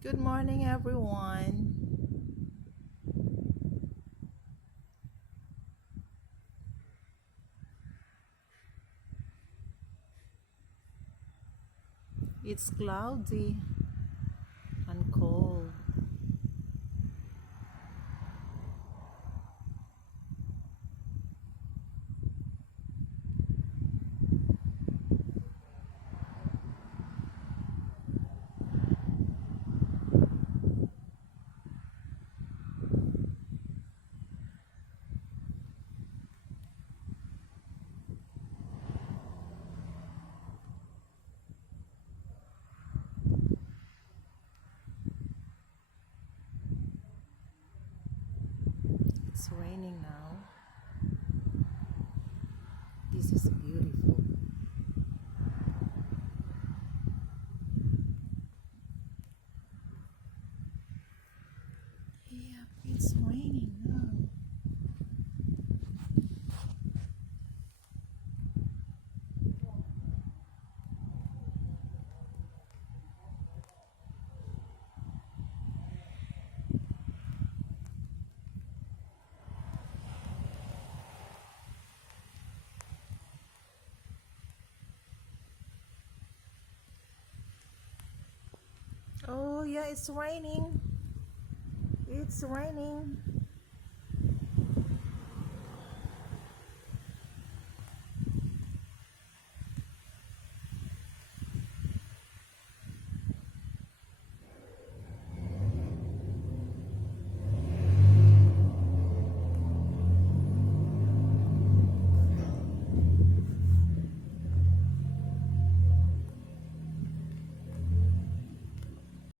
Good morning, everyone. It's cloudy and cold. It's raining now. This is beautiful. Yeah, it's raining now. Oh, yeah, it's raining. It's raining.